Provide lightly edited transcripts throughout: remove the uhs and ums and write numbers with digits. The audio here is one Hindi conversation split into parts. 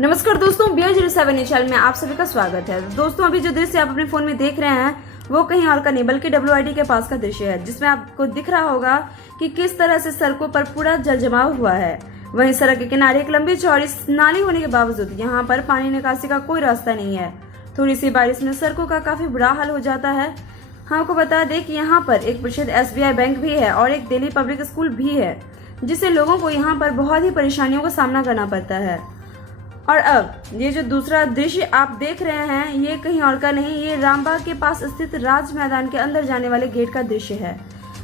नमस्कार दोस्तों, BR07 चैनल में आप सभी का स्वागत है। दोस्तों, अभी जो दृश्य आप अपने फोन में देख रहे हैं वो कहीं और का नहीं बल्कि WID के पास का दृश्य है, जिसमें आपको दिख रहा होगा कि किस तरह से सड़कों पर पूरा जल जमाव हुआ है। वहीं सड़क के किनारे एक लंबी चौड़ी नाली होने के बावजूद यहाँ पर पानी निकासी का कोई रास्ता नहीं है। थोड़ी सी बारिश में सड़कों का काफी बुरा हाल हो जाता है। आपको बता दें कि यहाँ पर एक प्रसिद्ध SBI बैंक भी है और एक दिल्ली पब्लिक स्कूल भी है, जिससे लोगों को यहाँ पर बहुत ही परेशानियों का सामना करना पड़ता है। और अब ये जो दूसरा दृश्य आप देख रहे हैं ये कहीं और का नहीं, ये रामबाग के पास स्थित राज मैदान के अंदर जाने वाले गेट का दृश्य है।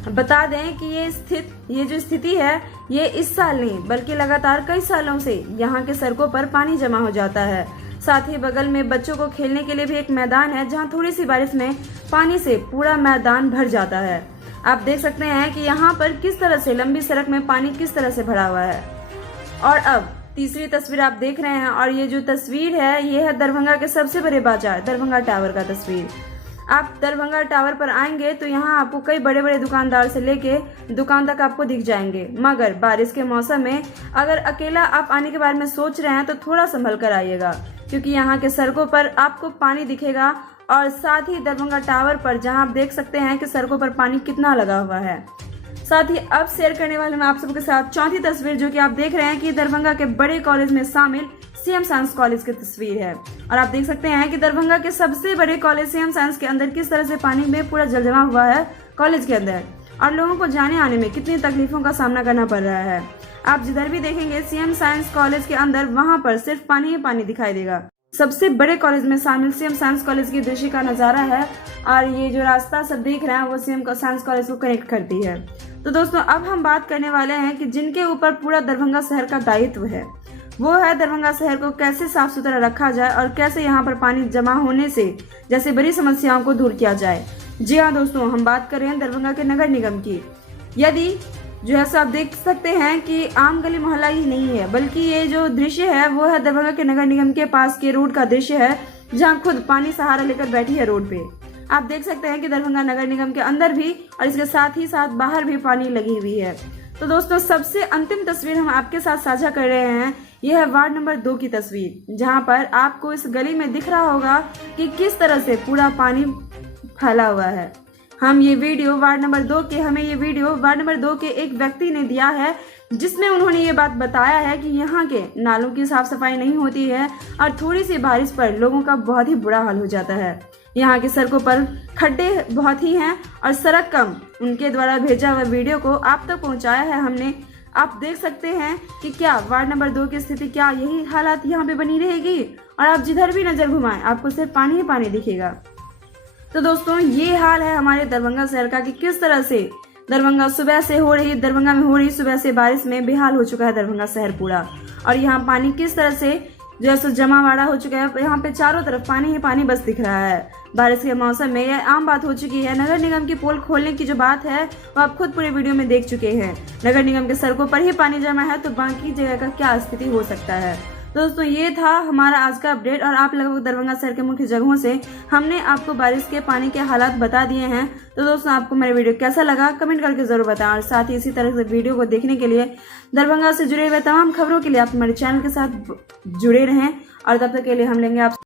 बता दें कि ये जो स्थिति है ये इस साल नहीं बल्कि लगातार कई सालों से यहाँ के सड़कों पर पानी जमा हो जाता है। साथ ही बगल में बच्चों को खेलने के लिए भी एक मैदान है, जहाँ थोड़ी सी बारिश में पानी से पूरा मैदान भर जाता है। आप देख सकते हैं कि यहाँ पर किस तरह से लंबी सड़क में पानी किस तरह से भरा हुआ है। और अब तीसरी तस्वीर आप देख रहे हैं और ये जो तस्वीर है ये है दरभंगा के सबसे बड़े बाजार दरभंगा टावर का तस्वीर। आप दरभंगा टावर पर आएंगे तो यहाँ आपको कई बड़े बड़े दुकानदार से लेके दुकान तक आपको दिख जाएंगे, मगर बारिश के मौसम में अगर अकेला आप आने के बारे में सोच रहे हैं तो थोड़ा संभल कर आइएगा, क्योंकि यहाँ के सड़कों पर आपको पानी दिखेगा। और साथ ही दरभंगा टावर पर जहाँ आप देख सकते हैं कि सड़कों पर पानी कितना लगा हुआ है। साथ ही अब शेयर करने वाले मैं आप सबके साथ चौथी तस्वीर, जो कि आप देख रहे हैं कि दरभंगा के बड़े कॉलेज में शामिल CM साइंस कॉलेज की तस्वीर है। और आप देख सकते हैं कि दरभंगा के सबसे बड़े कॉलेज CM साइंस के अंदर किस तरह से पानी में पूरा जल जमा हुआ है कॉलेज के अंदर, और लोगों को जाने आने में कितनी तकलीफों का सामना करना पड़ रहा है। आप जिधर भी देखेंगे CM साइंस कॉलेज के अंदर वहां पर सिर्फ पानी ही पानी दिखाई देगा। सबसे बड़े कॉलेज में शामिल CM साइंस कॉलेज की दृश्य का नजारा है, और ये जो रास्ता सब देख रहे हैं वो CM साइंस कॉलेज को कनेक्ट करती है। तो दोस्तों, अब हम बात करने वाले हैं कि जिनके ऊपर पूरा दरभंगा शहर का दायित्व है, वो है दरभंगा शहर को कैसे साफ सुथरा रखा जाए और कैसे यहाँ पर पानी जमा होने से जैसे बड़ी समस्याओं को दूर किया जाए। जी हाँ दोस्तों, हम बात कर रहे हैं दरभंगा के नगर निगम की। यदि जो है सो आप देख सकते हैं कि आम गली मोहल्ला ही नहीं है, बल्कि ये जो दृश्य है वो है दरभंगा के नगर निगम के पास के रोड का दृश्य है, जहाँ खुद पानी सहारा लेकर बैठी है रोड पे। आप देख सकते हैं कि दरभंगा नगर निगम के अंदर भी और इसके साथ ही साथ बाहर भी पानी लगी हुई है। तो दोस्तों, सबसे अंतिम तस्वीर हम आपके साथ साझा कर रहे हैं, यह है वार्ड नंबर 2 की तस्वीर, जहां पर आपको इस गली में दिख रहा होगा कि किस तरह से पूरा पानी फैला हुआ है। हमें ये वीडियो वार्ड नंबर 2 के एक व्यक्ति ने दिया है, जिसमें उन्होंने ये बात बताया है कि यहाँ के नालों की साफ सफाई नहीं होती है और थोड़ी सी बारिश पर लोगों का बहुत ही बुरा हाल हो जाता है। यहाँ की सड़कों पर खड्डे बहुत ही हैं और सड़क कम। उनके द्वारा भेजा हुआ वीडियो को आप तक पहुँचाया है हमने। आप देख सकते हैं कि क्या वार्ड नंबर 2 की स्थिति, क्या यही हालात यहाँ पे बनी रहेगी, और आप जिधर भी नजर घुमाएं आपको सिर्फ पानी ही पानी दिखेगा। तो दोस्तों, ये हाल है हमारे दरभंगा शहर का कि किस तरह से दरभंगा में हो रही सुबह से बारिश में बेहाल हो चुका है दरभंगा शहर पूरा। और यहाँ पानी किस तरह से जैसे जमावाड़ा हो चुका है, यहाँ पे चारों तरफ पानी ही पानी बस दिख रहा है। बारिश के मौसम में यह आम बात हो चुकी है। नगर निगम की पोल खोलने की जो बात है वो आप खुद पूरे वीडियो में देख चुके हैं। नगर निगम के सड़कों पर ही पानी जमा है तो बाकी जगह का क्या स्थिति हो सकता है। दोस्तों, ये था हमारा आज का अपडेट, और आप लगभग दरभंगा शहर के मुख्य जगहों से हमने आपको बारिश के पानी के हालात बता दिए हैं। तो दोस्तों, आपको मेरा वीडियो कैसा लगा कमेंट करके जरूर बताएं, और साथ ही इसी तरह से वीडियो को देखने के लिए दरभंगा से जुड़े हुए तमाम खबरों के लिए आप हमारे चैनल के साथ जुड़े रहें। और तब तक के लिए हम लेंगे आप